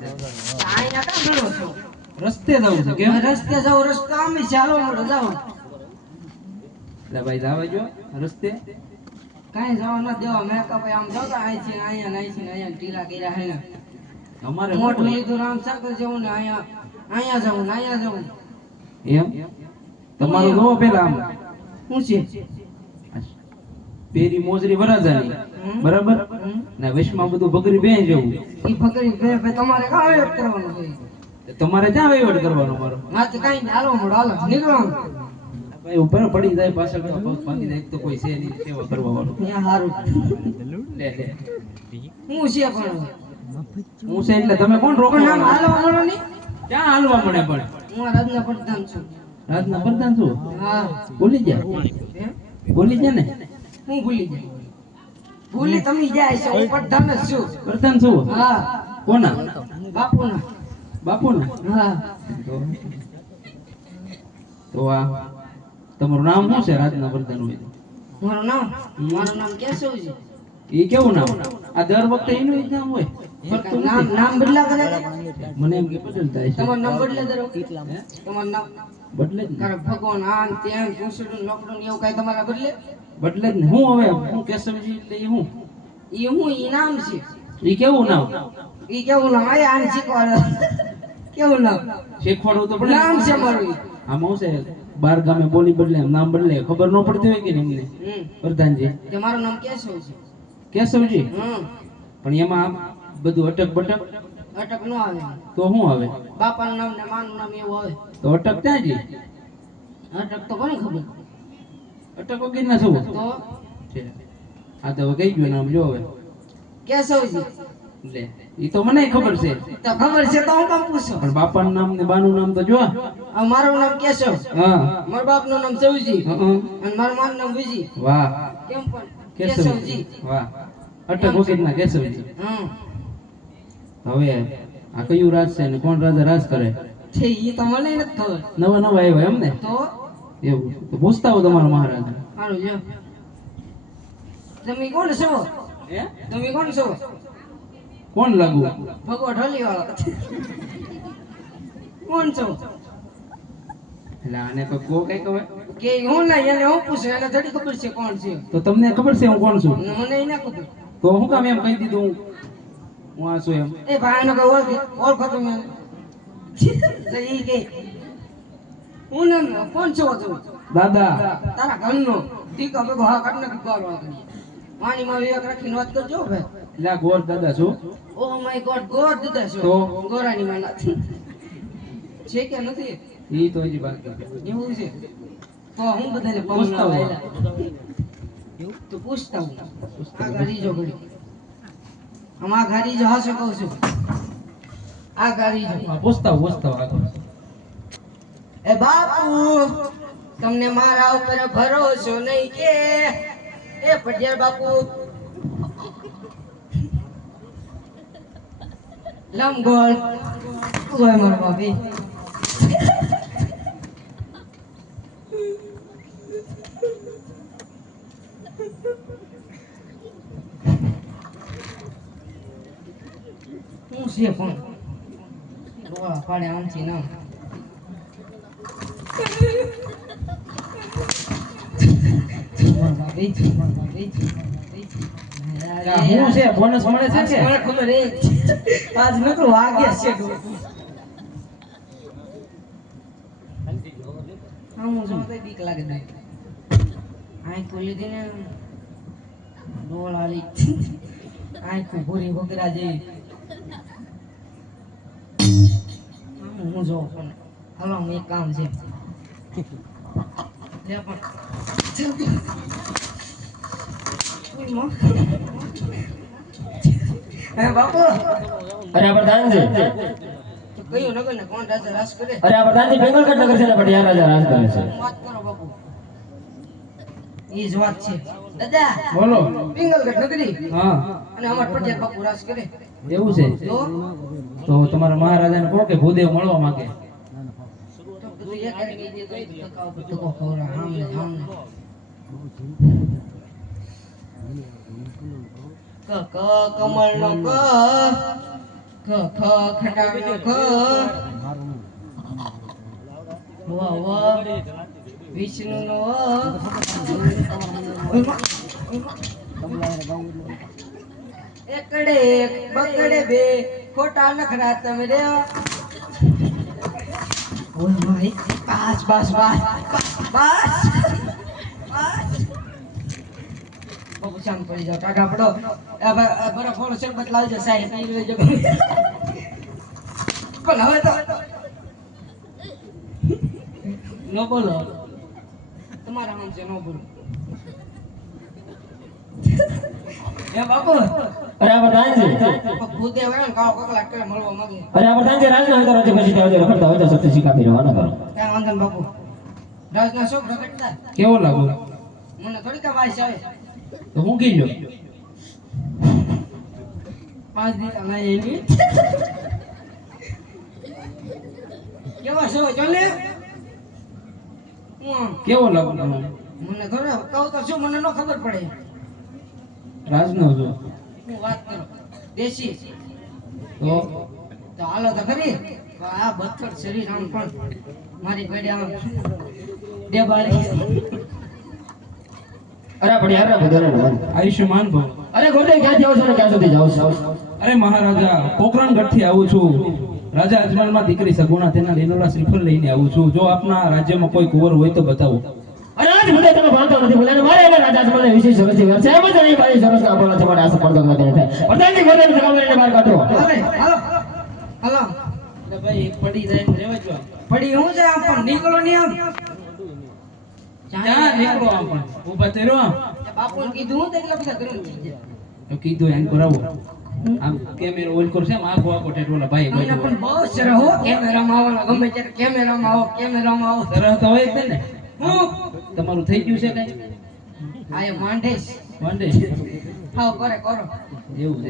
આઈના કામ ગણો છો રસ્તે જવું છે કેમ? રસ્તે જાવ રસ્તા અમે ચાલો મોટો જાવ એટલે ભાઈ જાવે જો રસ્તે. કાંઈ જવા ન દેવા મેં ભાઈ આમ જાવ તો અહીં છે ને અહીંયા છે ને અહીંયા ઢીલા કર્યા હે ને. અમારે મોટું લીધું રામ સાગર જવું ને અહીંયા અહીંયા જવું ને અહીંયા જવું એમ? તમારું જોવો પેલા આમ? શું છે? પેરી મોજરી વરાજાની. બરાબર? ને વિશ્વમાં બધું બકરી બે જેવું. એ ભગરી બે બે તમારે કાં વેટ કરવાનું છે? તમારે ક્યાં વહીવટ કરવાનો મારો? ના તો કાંઈ હાલો મોડો હાલો નીકળવાનું. ભાઈ ઉપર પડી જાય પાછળ ભાંગી જાય તો કોઈ છે નહીં સેવા કરવા વાળું અહીંયા હારું. લે લે. હું છે પણ? હું છે એટલે તમે કોણ રોકો? નામ હાલવા મળો નહીં? ક્યાં હાલવા મળે પણ? હું રાજના પ્રધાન છું. રાજના પ્રધાન છું? હા. ભૂલી જા ભૂલી જા ને? હું ભૂલી જાય ભૂલી તમે જાય છે હું પ્રધાન જ છું. પ્રધાન છું? હા. કોના? બાપુના. બાપુના? હા. તો આ તમારું નામ શું છે રાજના પ્રધાન હોય? મારું નામ? મારું નામ કેશવ છે. એ કેવું નામ? આ દર વખતે એનું જ નામ હોય? નામ નામ બદલા કરે મને એમ કે બદલતા હશે તમારું નામ બદલે દરો તમારું નામ? બદલે જ ભગવાન આન ત્યાં પૂછડું લોકડું એવું કાંઈ તમારા બદલે? બદલે ને હું હવે હું કેશવજી એટલે હું? એ હું ઈ નામ છે. એ કેવું નામ? એ કેવું નામ? આ આને શીખવાડે. કેવું નામ? શીખવાડવું તો પડે. નામ છે મારું. આમાં છે બાર ગામે બોલી બદલે નામ બદલે ખબર ન પડતી હોય કે નહીં એમને? પ્રધાનજી. કે મારું નામ કેશવ છે. કેશવજી પણ એમાં બધું અટક બટક? અટક નો આવે. તો શું આવે? બાપાનું નામ ને માનું નામ એવું આવે. તો અટક ત્યાં જ અટક તો કોને ખબર? અટક કે ના શું તો? આ તો કઈ ગયું નામ જો હવે. કેશવજી લે ઈ તો મને ખબર છે. તો ખબર છે તો હું કામ પૂછો? પણ બાપાનું નામ ને બાનું નામ તો જો આ મારું નામ કેશવ હા. મારા બાપનું નામ સવજી અને મારું માનું નામ વિજી. વાહ. કેમ પણ? કેશવજી. વાહ. અટક વગર ના કેશવજી? હવે આ કયું રાજ છે ને કોણ રાજા રાજ કરે? છે ઈ તો મને નથી ખબર. નવા નવા આવ્યો એમ ને? તો? એવું તો પૂછતા હો તમારા મહારાજ સારું જો તમે કોણ છો? તમે કોણ છો? કોણ લાગુ? ભગવો ઢોલી વાળો કોણ છો? એટલે આને તો કો કઈ કહેવાય કે હું ના એને હું પૂછું એને થોડી ખબર છે કોણ છે. તો તમને ખબર છે હું કોણ છું? મને ના ખબર. તો હું કામ એમ કહી દીધું હું? હું આ છું એમ. એ ભાઈ એનો કઈ ઓળખ ઓળખો તમે. એને. હું નામ કોણ છો તું? દાદા. તારા ઘરનો. ઠીક ભેગો હા કાઢ નાખી વાણીમાં વિવેક રાખીને વાત કરજો ગોર દાદા છું? ઓ માય ગોડ ગોર દીધા છો. તો? ગોરાની માં છે કે નથી? ઈ તો એવું છે? તો હું બધાને પૂછતા હું. લાયલા તો પૂછતા હું આ ગાડી જો ઘડી. આમ ગાડી જો હાસો કહું છું. આ ગાડી જો. પૂછતા પૂછતા. એ બાપુ, તમને મારા ઉપર ભરોસો નહીં કે? એ પટિયાર બાપુ. લંબગોળ ઓય મારો બાપી? હું છે પણ? પાડે આમથી નામ આ હું છે? બોનસ મળે છે કે? આજ છે. હું બીક લાગે આંખ ખોલી દે ને ડોળાલી આંખ ભૂરી વગરા જેવી. હા, હું જો પણ હાલો હું એક કામ છે. બાપુ. અરે પ્રધાનજી કયું નગર ને કોણ રાજા રાસ કરે? અરે નગર છે ને પટિયાર રાજા રાજ કરે છે. વાત કરો બાપુ. ઈ જ વાત છે. દાદા બોલો. પિંગલગઢ નગરી? હા. અને અમાર પટેલ બાપુ રાજ કરે. એવું છે? તો? તો તમારા મહારાજાને કહો કે ભૂદેવ મળવા માંગે? તો એક હારે કહી દે તો ઈ ધક્કા ઉપર ધક્કો ખવડાવે. આમને ને આમને. ક ક ક, ખ ખ નો ખ વા વા, વિષ્ણુ નો એકડે એક, બકડે બે, ખોટા નખરા તમે રે. ઓય ભાઈ, બસ બસ બસ બસ બસ. બાબુ શાંત પડી જાવ કાકા આપડો બરો ફોન છે વાળો સાહેબ. લેજો પણ હવે તો નો બોલો. તમારા નામ છે નો બોલો. એ બાપુ. અરે આ પ્રધાનજી ભૂતે આવે ને કાળો કરે મળવા માંગે. અરે આ પ્રધાનજી રાજના હોય તો પછી ત્યાં રખડતા હોય તો સત્ય શીખાતી રહેવાના કરો કાંઈ વાંધો બાપુ. રાજના શોખ રગડતા કેવો લાગુ? મને થોડી કા આવે. તો મૂકી કીધો પાંચ દિવસ તમે એની કેવા છો? ચાલે? કેવો લાગુ તમે? મને થોડો કહું તો શું મને ન ખબર પડે. રાજનો છો. હું વાત કરું. દેશી. તો? તો હાલો તો ખરી. આ બથર શરીર આમ પણ મારી ઘડી આમ. દેબાળી અરે પણ યાર ના બધાને નમન આયુષ્યમાન ભવ અરે ગોડે ક્યાંથી આવો છો ને ક્યાં સુધી છો અરે મહારાજા પોકરણગઢથી આવું છું. રાજા અજમલમાં દીકરી સગુણા તેના લીલોડા શ્રીફળ લઈને આવું છું. જો આપના રાજ્યમાં કોઈ કુંવર હોય તો બતાવો. અરે આજ મુદ્દે તમે ભણતો નથી બોલે મારે એના રાજા મને વિશેષ સરસ વાત છે. એમ જ નહીં ભાઈ સરસ બોલો છે માટે આશા પડતો નથી. થાય પ્રધાનજી ગોડે સગા લઈને બહાર કાઢો. અરે હાલો હાલો. ભાઈ એક પડી જાય રેવા જો પડી હું આમ પણ નીકળો નહીં આમ. ક્યાં નીકળો આમ ઊભા તો રહ્યો બાપુ કીધું તો એટલા બધા ગરમ થઈ ગયા. કીધું એમ કરાવો. આમ કેમેરો ઓલ કરશે આમ આખો આખો ટેટોલા ભાઈ પણ બહુ હો કેમેરામાં આવવાનો. ગમે ત્યારે કેમેરામાં આવો કેમેરામાં આવો. સરસ તો હોય છે ને હું તમારું થઈ ગયું છે કઈ? આ માંડેશ વાંધે હાવ કરે કરો. એવું છે.